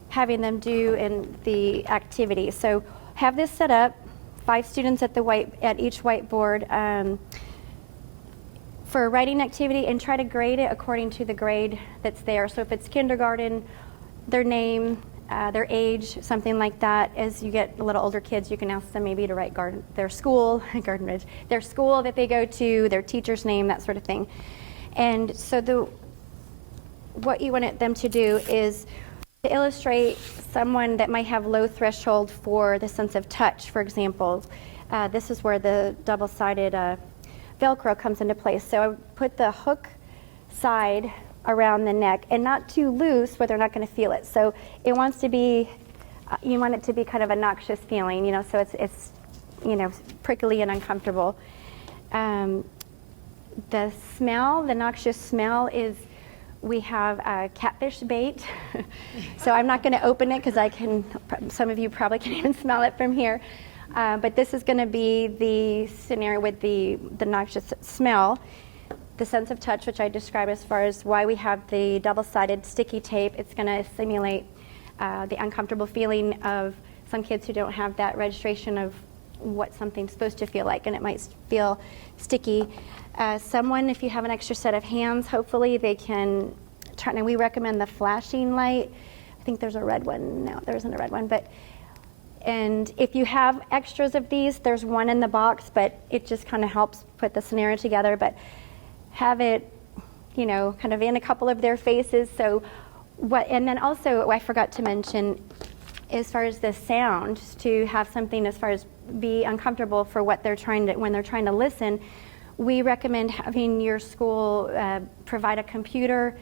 having them do in the activity. So have this set up, 5 students at each whiteboard for a writing activity, and try to grade it according to the grade that's there. So if it's kindergarten, their name, their age, something like that. As you get a little older kids, you can ask them maybe to write their school, Garden Ridge, their school that they go to, their teacher's name, that sort of thing. And so what you want them to do is to illustrate someone that might have low threshold for the sense of touch, for example. This is where the double-sided Velcro comes into place. So I put the hook side around the neck, and not too loose where they're not going to feel it. So it wants to be, you want it to be kind of a noxious feeling, you know, so it's you know, prickly and uncomfortable. The smell, the noxious smell is, we have catfish bait. So I'm not going to open it because some of you probably can even smell it from here. But this is going to be the scenario with the noxious smell. The sense of touch, which I described as far as why we have the double-sided sticky tape. It's going to simulate the uncomfortable feeling of some kids who don't have that registration of what something's supposed to feel like, and it might feel sticky. Someone, if you have an extra set of hands, hopefully they can turn, and we recommend the flashing light. I think there's a red one. No, there isn't a red one, and if you have extras of these, there's one in the box, but it just kind of helps put the scenario together. But have it, you know, kind of in a couple of their faces. So and then also, I forgot to mention, as far as the sound, to have something as far as be uncomfortable for what they're when they're trying to listen, we recommend having your school provide a computer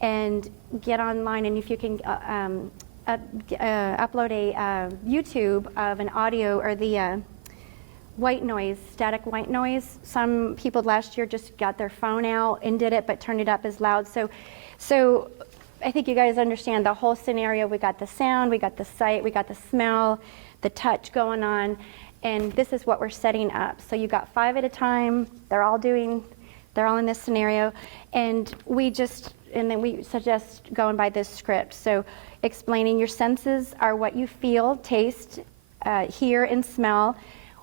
and get online, and if you can upload a YouTube of an audio or the white noise, static white noise. Some people last year just got their phone out and did it, but turned it up as loud. So I think you guys understand the whole scenario. We got the sound, we got the sight, we got the smell, the touch going on, and this is what we're setting up. So you got 5 at a time. They're all in this scenario, and then we suggest going by this script. So explaining your senses are what you feel, taste, hear, and smell.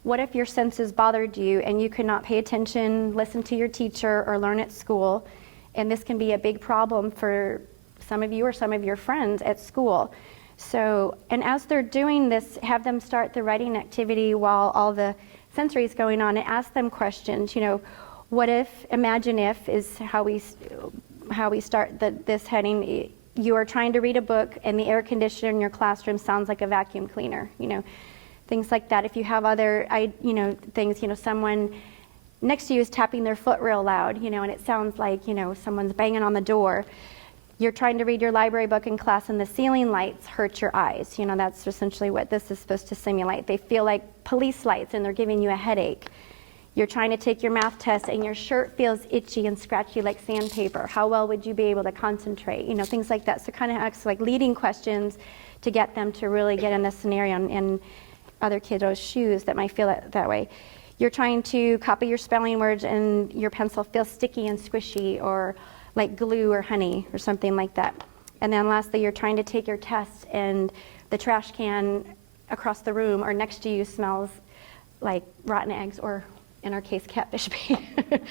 What if your senses bothered you and you could not pay attention, listen to your teacher, or learn at school? And this can be a big problem for some of you or some of your friends at school. So, and as they're doing this, have them start the writing activity while all the sensory is going on, and ask them questions. You know, what if, imagine if is how we start this heading. You are trying to read a book and the air conditioner in your classroom sounds like a vacuum cleaner, you know. Things like that. If you have other, things, someone next to you is tapping their foot real loud, and it sounds like, someone's banging on the door. You're trying to read your library book in class and the ceiling lights hurt your eyes. That's essentially what this is supposed to simulate. They feel like police lights and they're giving you a headache. You're trying to take your math test and your shirt feels itchy and scratchy like sandpaper. How well would you be able to concentrate? Things like that. So kind of acts like leading questions to get them to really get in the scenario and other kiddos' shoes that might feel that way. You're trying to copy your spelling words and your pencil feels sticky and squishy, or like glue or honey or something like that. And then lastly, you're trying to take your test and the trash can across the room or next to you smells like rotten eggs or in our case, catfish bait.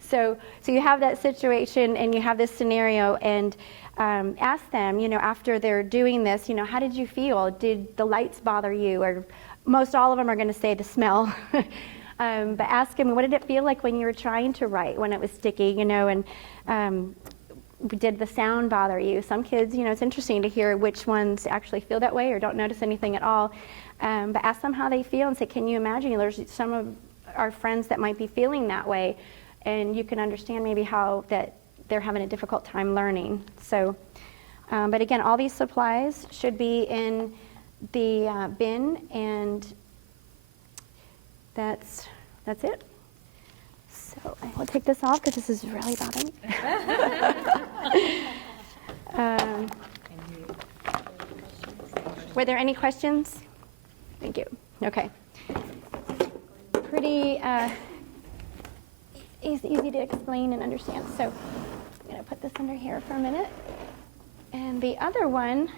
So you have that situation and you have this scenario, and ask them, after they're doing this, how did you feel? Did the lights bother you? Or most all of them are going to say the smell. But ask them, what did it feel like when you were trying to write, when it was sticky, and did the sound bother you? Some kids, it's interesting to hear which ones actually feel that way or don't notice anything at all. But ask them how they feel and say, can you imagine there's some of our friends that might be feeling that way, and you can understand maybe how that they're having a difficult time learning. So, but again, all these supplies should be in the bin, and that's it. So I will take this off because this is really bothering me. Were there any questions? Thank you. Okay. Pretty easy to explain and understand. So I'm going to put this under here for a minute. And the other one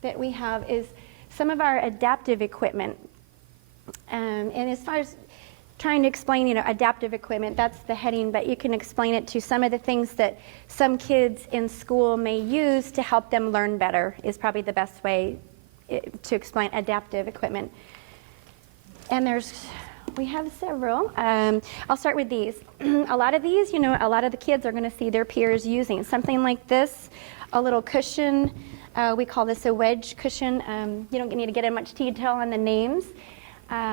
that we have is some of our adaptive equipment. And as far as trying to explain, adaptive equipment, that's the heading, but you can explain it to some of the things that some kids in school may use to help them learn better is probably the best way to explain adaptive equipment. And we have several. I'll start with these. A lot of these, a lot of the kids are going to see their peers using something like this, a little cushion. We call this a wedge cushion. You don't need to get in much detail on the names.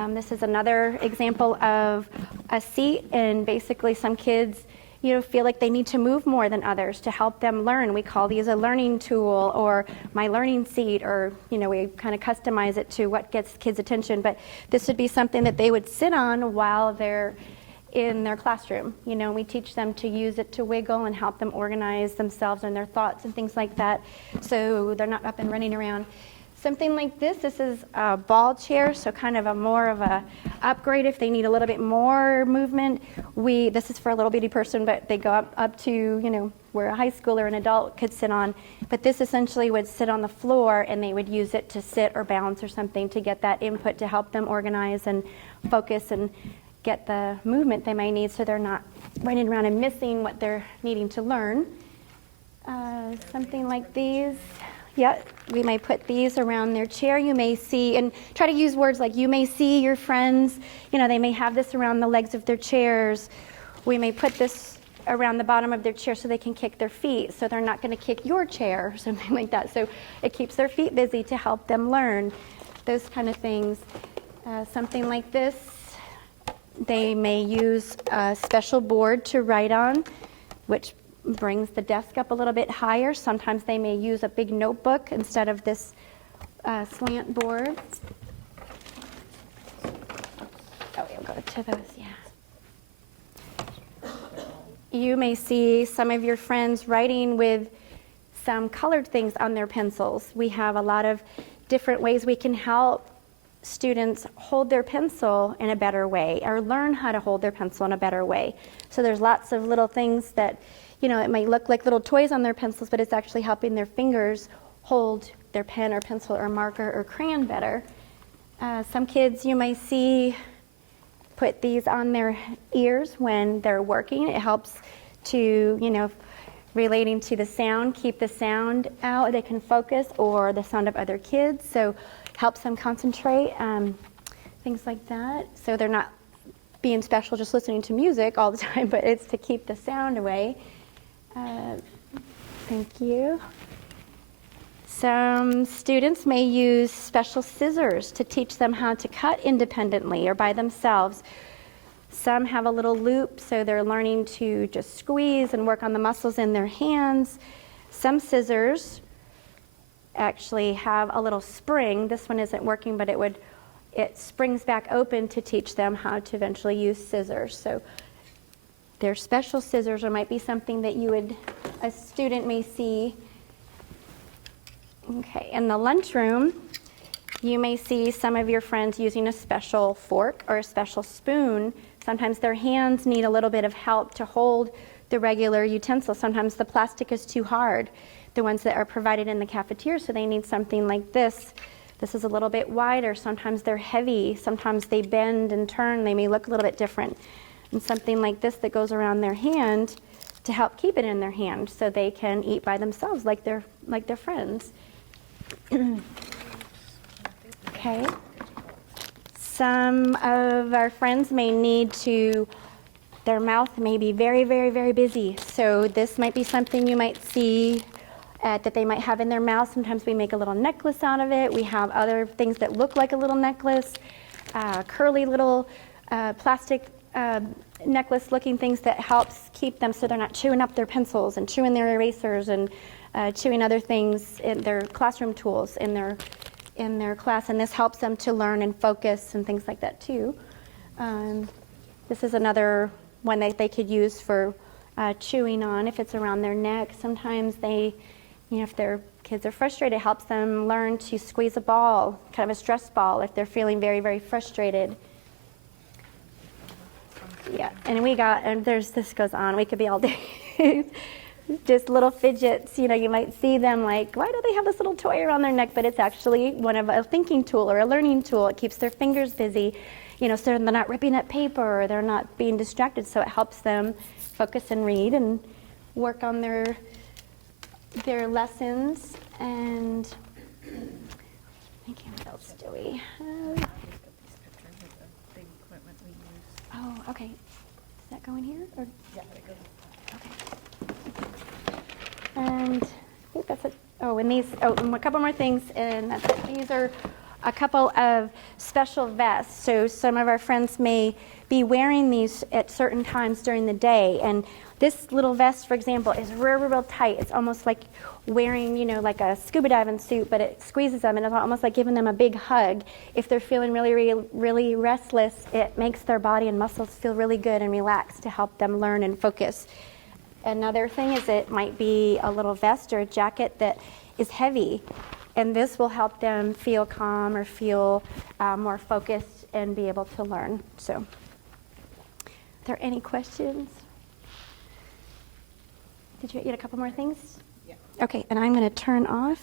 This is another example of a seat, and basically some kids, feel like they need to move more than others to help them learn. We call these a learning tool or my learning seat, or, we kind of customize it to what gets kids' attention. But this would be something that they would sit on while they're in their classroom. We teach them to use it to wiggle and help them organize themselves and their thoughts and things like that, so they're not up and running around. Something like this is a ball chair, so kind of more of a upgrade if they need a little bit more movement. This is for a little bitty person, but they go up to, where a high schooler or an adult could sit on. But this essentially would sit on the floor, and they would use it to sit or bounce or something to get that input to help them organize and focus and get the movement they may need, so they're not running around and missing what they're needing to learn. Something like these. Yeah, we may put these around their chair. You may see, and try to use words like you may see your friends, they may have this around the legs of their chairs. We may put this around the bottom of their chair so they can kick their feet, so they're not going to kick your chair or something like that. So it keeps their feet busy to help them learn, those kind of things. Something like this, they may use a special board to write on, which brings the desk up a little bit higher. Sometimes they may use a big notebook instead of this slant board. Oh, we'll go to those, yeah. You may see some of your friends writing with some colored things on their pencils. We have a lot of different ways we can help students hold their pencil in a better way, or learn how to hold their pencil in a better way. So there's lots of little things that it might look like little toys on their pencils, but it's actually helping their fingers hold their pen or pencil or marker or crayon better. Some kids you may see put these on their ears when they're working. It helps to, relating to the sound, keep the sound out. They can focus, or the sound of other kids, so helps them concentrate, things like that. So they're not being special just listening to music all the time, but it's to keep the sound away. Thank you. Some students may use special scissors to teach them how to cut independently or by themselves. Some have a little loop, so they're learning to just squeeze and work on the muscles in their hands. Some scissors actually have a little spring. This one isn't working, but it springs back open to teach them how to eventually use scissors. So they're special scissors, or might be something that a student may see. Okay, in the lunchroom, you may see some of your friends using a special fork or a special spoon. Sometimes their hands need a little bit of help to hold the regular utensil. Sometimes the plastic is too hard, the ones that are provided in the cafeteria, so they need something like this This is a little bit wider. Sometimes they're heavy. Sometimes they bend and turn. They may look a little bit different. And something like this that goes around their hand to help keep it in their hand so they can eat by themselves like their friends. Okay. Some of our friends may need to, their mouth may be very, very, very busy. So this might be something you might see that they might have in their mouth. Sometimes we make a little necklace out of it. We have other things that look like a little necklace, curly little plastic necklace looking things that helps keep them so they're not chewing up their pencils and chewing their erasers and chewing other things in their classroom tools in their class. And this helps them to learn and focus and things like that too. This is another one that they could use for chewing on if it's around their neck. Sometimes they, if their kids are frustrated, it helps them learn to squeeze a ball, kind of a stress ball, if they're feeling very, very frustrated. Yeah, and this goes on. We could be all day. Just little fidgets, you might see them like, why do they have this little toy around their neck? But it's actually one of a thinking tool or a learning tool. It keeps their fingers busy, so they're not ripping up paper or they're not being distracted. So it helps them focus and read and work on their lessons. And what else do we have? Oh, okay. Does that go in here? Or? Yeah, it goes. Okay. And I think that's it. Oh, and a couple more things. And that's it. These are a couple of special vests. So some of our friends may be wearing these at certain times during the day. And this little vest, for example, is real, real tight. It's almost like wearing, like a scuba diving suit, but it squeezes them, and it's almost like giving them a big hug. If they're feeling really, really, really restless, it makes their body and muscles feel really good and relaxed to help them learn and focus. Another thing is it might be a little vest or a jacket that is heavy, and this will help them feel calm or feel more focused and be able to learn. So, are there any questions? Did you get a couple more things? Yeah. Okay, and I'm going to turn off.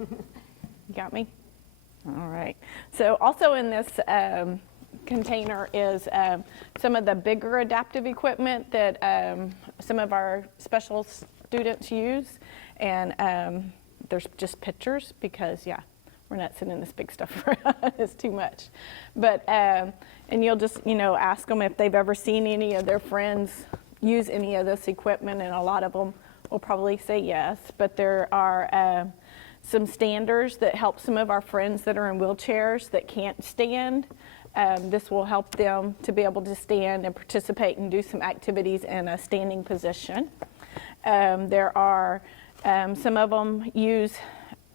You got me? All right. So also in this container is some of the bigger adaptive equipment that some of our special students use. And there's just pictures because, we're not sending this big stuff around. It's too much. But, and you'll just, ask them if they've ever seen any of their friends use any of this equipment, and a lot of them will probably say yes. But there are some standers that help some of our friends that are in wheelchairs that can't stand. This will help them to be able to stand and participate and do some activities in a standing position. There are some of them use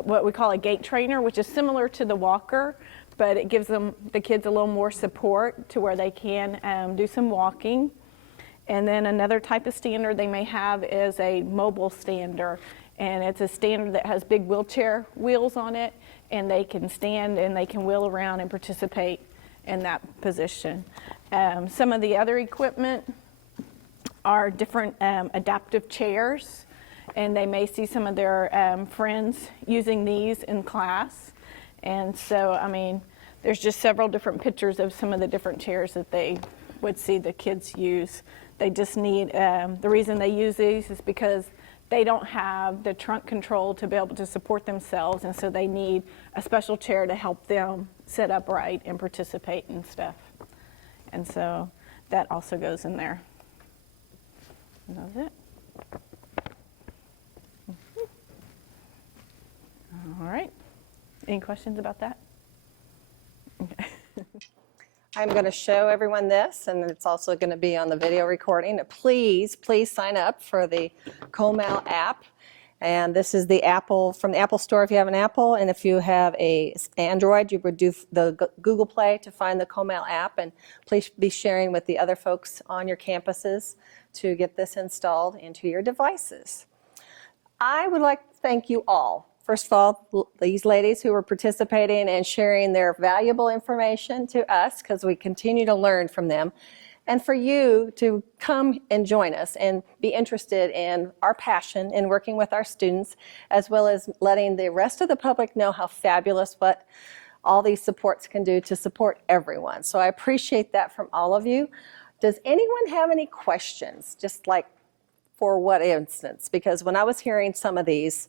what we call a gait trainer, which is similar to the walker, but it gives the kids a little more support to where they can do some walking. And then another type of stander they may have is a mobile stander, and it's a stander that has big wheelchair wheels on it, and they can stand and they can wheel around and participate in that position. Some of the other equipment are different adaptive chairs, and they may see some of their friends using these in class. And so, there's just several different pictures of some of the different chairs that they would see the kids use. They just need, the reason they use these is because they don't have the trunk control to be able to support themselves, and so they need a special chair to help them sit upright and participate and stuff. And so that also goes in there. And that's it. All right. Any questions about that? Okay. I'm going to show everyone this, and it's also going to be on the video recording. Please sign up for the Comal app. And this is the Apple, from the Apple Store if you have an Apple, and if you have a Android, you would do the Google Play to find the Comal app, and please be sharing with the other folks on your campuses to get this installed into your devices. I would like to thank you all. First of all, these ladies who are participating and sharing their valuable information to us, because we continue to learn from them. and for you to come and join us and be interested in our passion in working with our students, as well as letting the rest of the public know how fabulous what all these supports can do to support everyone. So I appreciate that from all of you. Does anyone have any questions? Just like for what instance? Because when I was hearing some of these,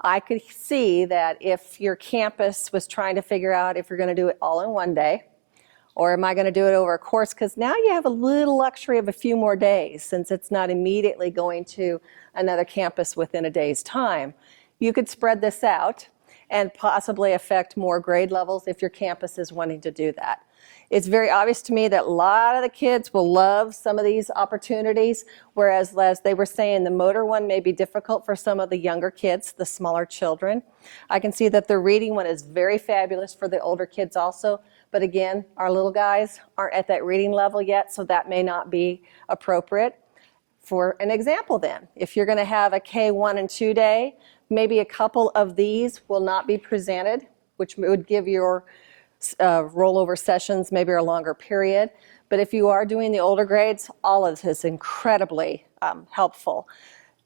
I could see that if your campus was trying to figure out if you're going to do it all in one day, or am I going to do it over a course? Because now you have a little luxury of a few more days since it's not immediately going to another campus within a day's time. You could spread this out and possibly affect more grade levels if your campus is wanting to do that. It's very obvious to me that a lot of the kids will love some of these opportunities, whereas as they were saying, the motor one may be difficult for some of the younger kids, the smaller children. I can see that the reading one is very fabulous for the older kids also, but again, our little guys aren't at that reading level yet, so that may not be appropriate. For an example then, if you're going to have a K1 and 2 day, maybe a couple of these will not be presented, which would give your rollover sessions maybe a longer period. But if you are doing the older grades, all of this is incredibly helpful.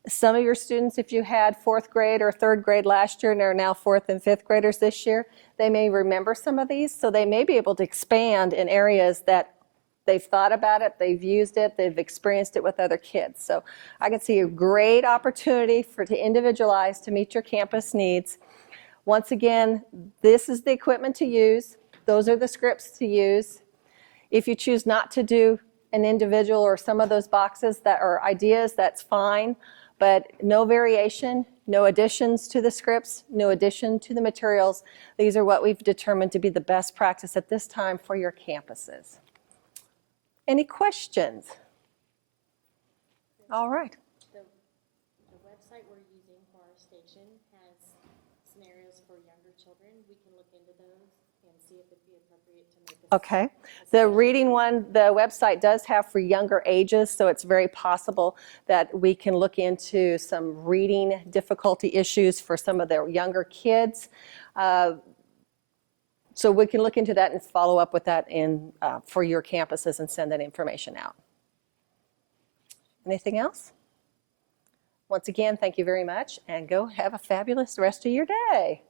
Some of your students, if you had 4th grade or 3rd grade last year and are now 4th and 5th graders this year, they may remember some of these, so they may be able to expand in areas that they've thought about it, they've used it, they've experienced it with other kids. So I can see a great opportunity to individualize to meet your campus needs. Once again, this is the equipment to use. Those are the scripts to use. If you choose not to do an individual or some of those boxes that are ideas, that's fine, but no variation, no additions to the scripts, no addition to the materials. These are what we've determined to be the best practice at this time for your campuses. Any questions? All right. The website we're using for our station has scenarios for younger children. We can look into those and see if it'd be appropriate to make a Okay. The reading one, the website does have for younger ages, so it's very possible that we can look into some reading difficulty issues for some of the younger kids. So we can look into that and follow up with that for your campuses and send that information out. Anything else? Once again, thank you very much, and go have a fabulous rest of your day.